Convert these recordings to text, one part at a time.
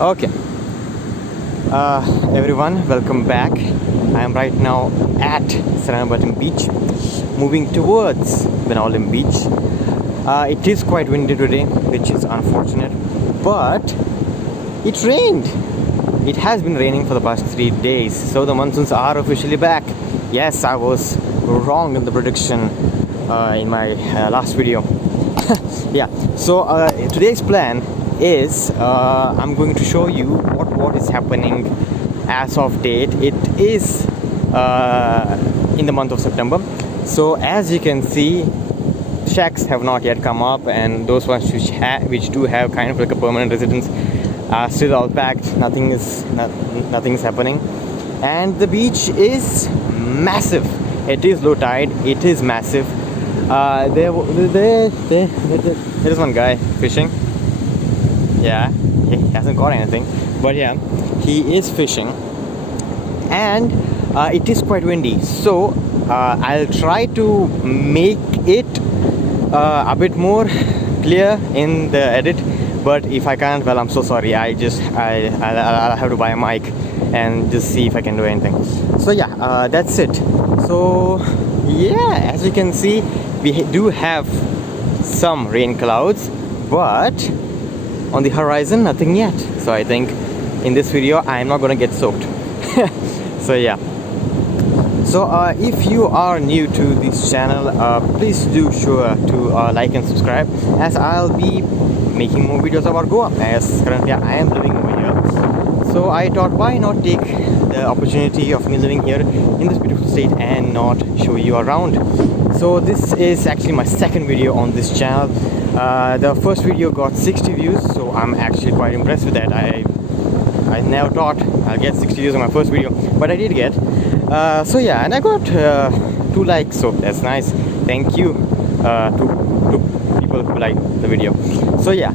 Okay, everyone, welcome back. I am right now at Serangopatam Beach, moving towards Benaolim Beach. It is quite windy today, which is unfortunate, but it rained. It has been raining for the past 3 days, so the monsoons are officially back. Yes, I was wrong in the prediction in my last video. Yeah, so today's plan is I'm going to show you what is happening as of date. It is in the month of September, so as you can see, shacks have not yet come up, and those ones which do have kind of like a permanent residence are still all packed. Nothing is happening, and the beach is massive. It is low tide. It is massive. There is one guy fishing. Yeah, he hasn't caught anything, but yeah, he is fishing, and it is quite windy. So I'll try to make it a bit more clear in the edit, but if I can't, well, I'm so sorry. I'll have to buy a mic and just see if I can do anything. So yeah, that's it. So yeah, as you can see, we do have some rain clouds, but on the horizon, nothing yet. So I think in this video I am not gonna get soaked. So yeah, so if you are new to this channel, please do sure to like and subscribe, as I'll be making more videos about Goa, as currently I am living over here. So I thought, why not take the opportunity of me living here in this beautiful state and not show you around. So this is actually my second video on this channel. The first video got 60 views, so I'm actually quite impressed with that. I never thought I'll get 60 views on my first video, but I did get. So yeah, and I got 2 likes, so that's nice. Thank you to people who like the video. So yeah,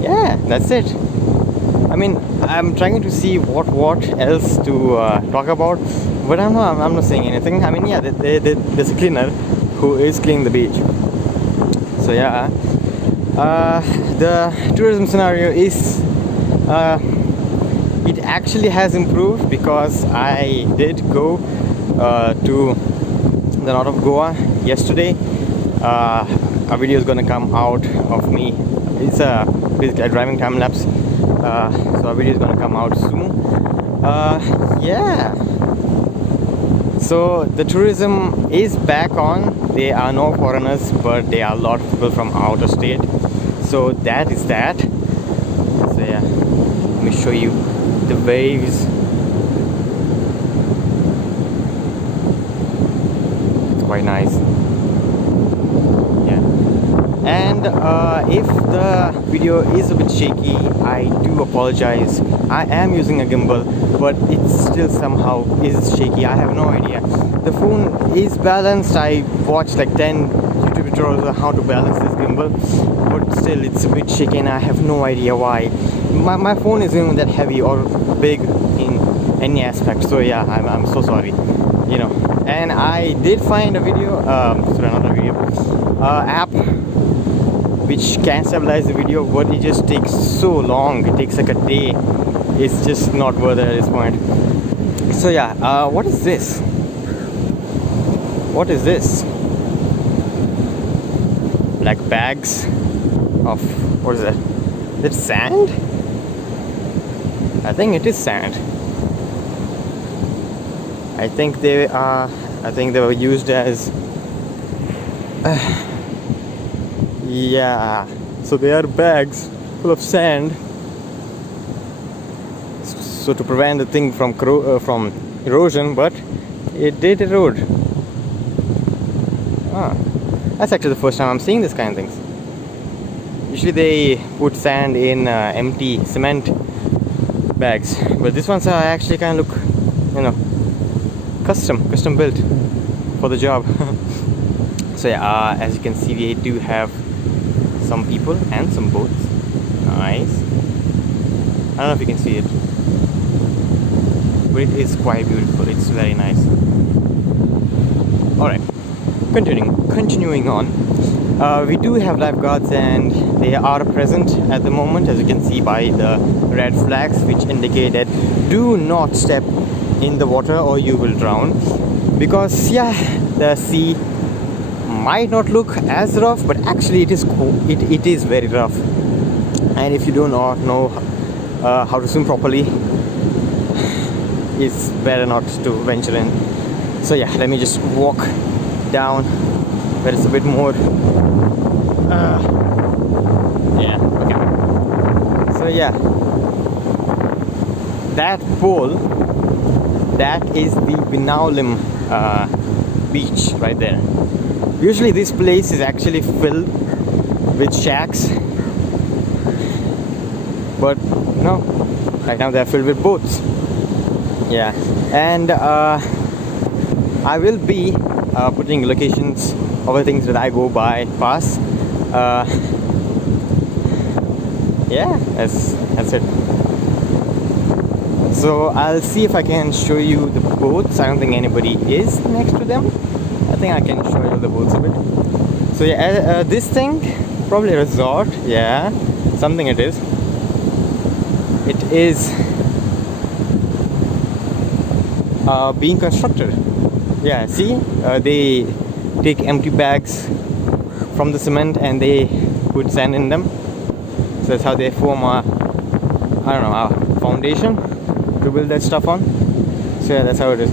yeah, that's it. I mean, I'm trying to see what else to talk about, but I'm not saying anything. I mean, yeah, there's a cleaner who is cleaning the beach. So yeah, the tourism scenario is it actually has improved, because I did go to the north of Goa yesterday. A video is gonna come out of me. It's basically a driving time lapse. So a video is gonna come out soon. Yeah. So the tourism is back on. There are no foreigners, but there are a lot of people from outer state. So that is that. So yeah, let me show you the waves. It's quite nice. Yeah. And if the video is a bit shaky, I do apologize. I am using a gimbal, but it still somehow is shaky. I have no idea. The phone is balanced. I watched like 10 YouTube tutorials on how to balance this gimbal, but still it's a bit shaky, and I have no idea why. My phone isn't that heavy or big in any aspect, so yeah, I'm so sorry, you know. And I did find a video, another video app which can stabilize the video, but it just takes so long. It takes like a day. It's just not worth it at this point. So yeah, what is this? What is this? Like bags of, what is that? Is it sand? I think it is sand. I think they were used as yeah, so they are bags full of sand, so to prevent the thing from erosion, but it did erode. That's actually the first time I'm seeing this kind of things. Usually they put sand in empty cement bags, but these ones are actually kind of look, you know, custom built for the job. So yeah, as you can see, we do have some people and some boats. Nice. I don't know if you can see it, but it is quite beautiful. It's very nice. Alright, continuing on. We do have lifeguards, and they are present at the moment, as you can see by the red flags, which indicate that do not step in the water or you will drown. Because yeah, the sea might not look as rough, but actually it is it is very rough. And if you do not know how to swim properly, it's better not to venture in. So yeah, let me just walk down where it's a bit more yeah, okay. So yeah, that pole, that is the Binaulim beach right there. Usually this place is actually filled with shacks, but no, right now they're filled with boats. Yeah, and I will be putting locations of the things that I go by past. Yeah, that's it. So I'll see if I can show you the boats. I don't think anybody is next to them. I think I can show you the boats a bit. So yeah, this thing, probably a resort. Yeah, something it is. It is being constructed. Yeah, see, they take empty bags from the cement and they put sand in them. So that's how they form a, I don't know, a foundation to build that stuff on. So yeah, that's how it is.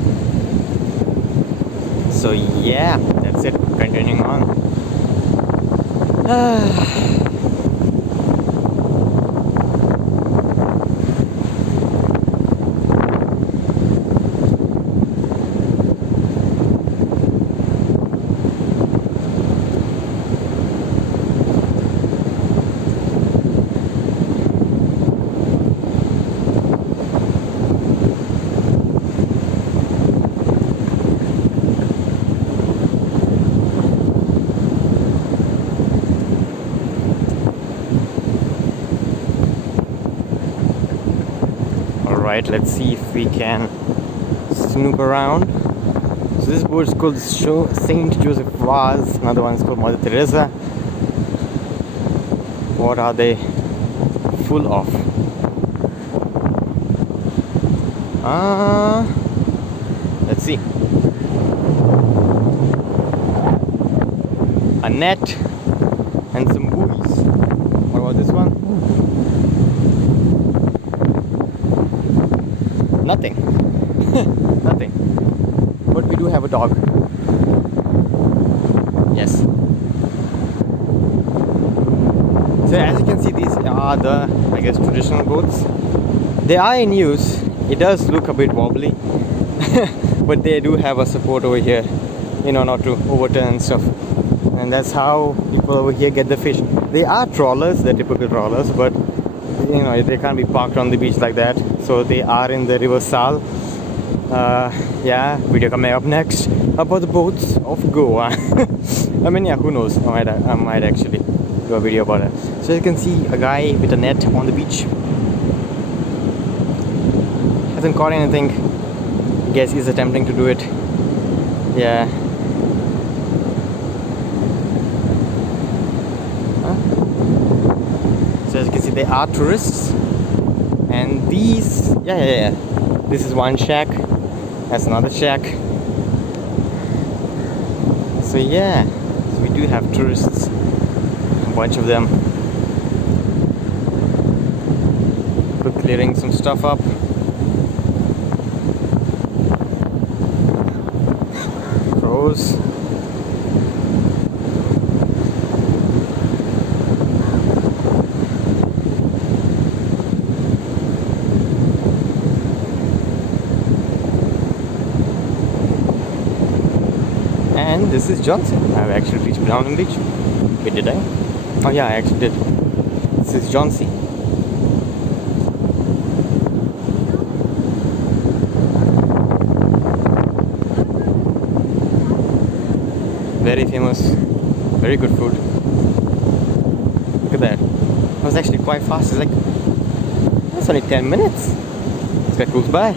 So yeah, that's it. Continuing on. Alright, let's see if we can snoop around. So this boat is called Saint Joseph Vaz, another one is called Mother Teresa. What are they full of? Let's see. A net and some buoys. What about this one? Nothing. Nothing. But we do have a dog. Yes. So as you can see, these are the, I guess, traditional boats. They are in use. It does look a bit wobbly. But they do have a support over here, you know, not to overturn and stuff. And that's how people over here get the fish. They are trawlers, they're typical trawlers, but you know, they can't be parked on the beach like that. So they are in the River Sal. Yeah, video coming up next about the boats of Goa. I mean, yeah, who knows? I might actually do a video about it. So you can see a guy with a net on the beach. Hasn't caught anything. I guess he's attempting to do it. Yeah. So as you can see, they are tourists, and these, yeah. This is one shack. That's another shack. So yeah, so we do have tourists, a bunch of them. We're clearing some stuff up. Crows. And this is Johnson. I've actually reached Binaulim Beach. Wait, did I? Oh yeah, I actually did. This is Johnsy. Very famous, very good food. Look at that. It was actually quite fast. It's like, that's only 10 minutes. This guy goes by.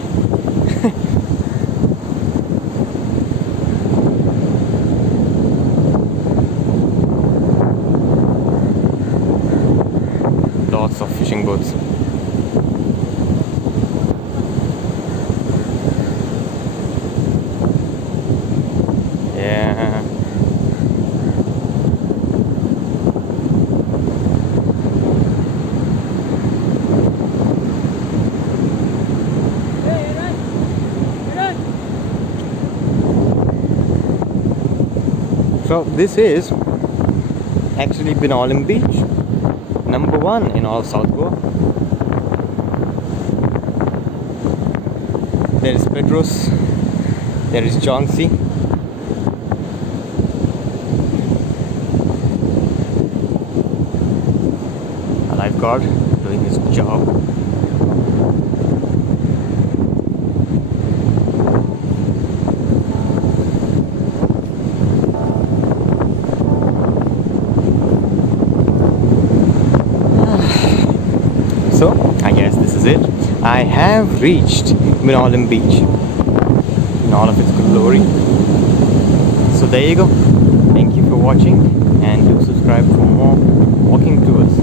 boats. Yeah. So this is actually Binolam Beach, number 1 in all of South Goa. There is Petros, there is Chauncey, a lifeguard doing his job. So I guess this is it. I have reached Binolam Beach in all of its glory. So there you go. Thank you for watching, and do subscribe for more walking tours.